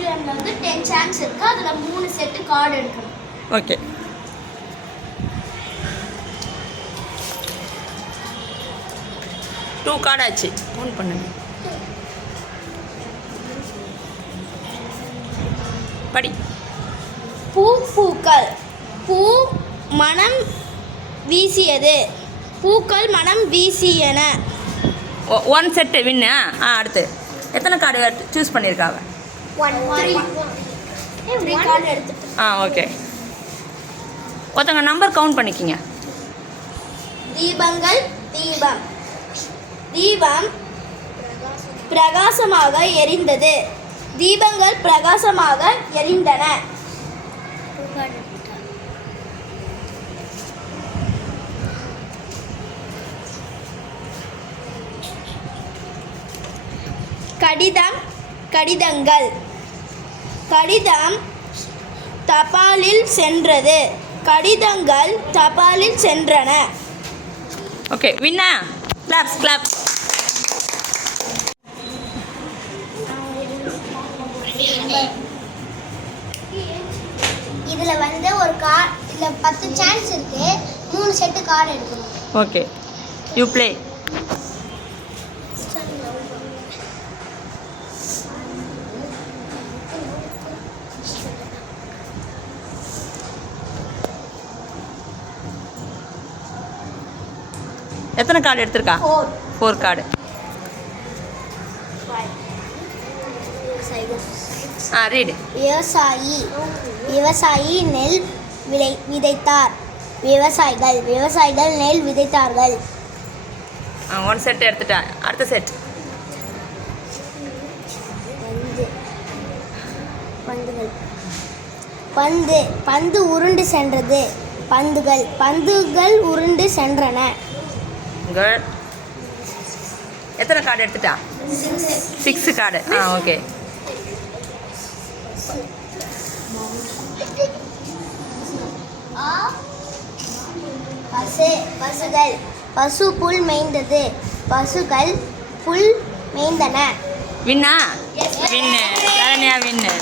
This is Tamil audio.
கேம்ல வந்து 10 சான்ஸ் இருக்கு. அதுல 3 செட் கார்டு எடுக்கணும். ஓகே. டூ கார்டு ஆச்சு. ஓன் பண்ணுங்க. படி. பூக்கள். பூ மனம் வீசியது. பூக்கள் மனம் வீசியன. ஒன் செட்டு வின்னு. அடுத்து எத்தனை கார்டு சூஸ் பண்ணியிருக்காங்க? 3 கார்டு எடுத்துட்டு. ஓகே. ஒருத்தங்க நம்பர் கவுண்ட் பண்ணிக்கிங்க. தீபங்கள். தீபம். தீபம் பிரகாசமாக எரிந்தது. தீபங்கள் பிரகாசமாக எரிந்தன. கடிதம். கடிதங்கள். கடிதம் தபாலில் சென்றது. கடிதங்கள் தபாலில் சென்றன. Okay winner. Claps claps. இதுல வந்து ஒரு கார் இதுல 10 சான்ஸ் இருக்கு. 3 செட் கார்டு எடுக்கணும். Okay you play. எத்தனை கார்டு எடுத்திருக்கா? 4 கார்டு. ரீடு. விவசாயி. விவசாயி நெல் விதைத்தார். விவசாயிகள். விவசாயிகள் நெல் விதைத்தார்கள். ஒன் செட் எடுத்துட்டா. அடுத்த செட். பந்துகள். பந்து. பந்து உருண்டு சென்றது. பந்துகள். பந்துகள் உருண்டு சென்றன. குட். எத்தனை கார்டு எடுத்துட்டா? 6 கார்டு. ஓகே. பசு. பசுகள். பசு புல் மேய்ந்தது. பசுகள் புல் மேய்ந்தன. வின்னா. வின்னு. வின்னு.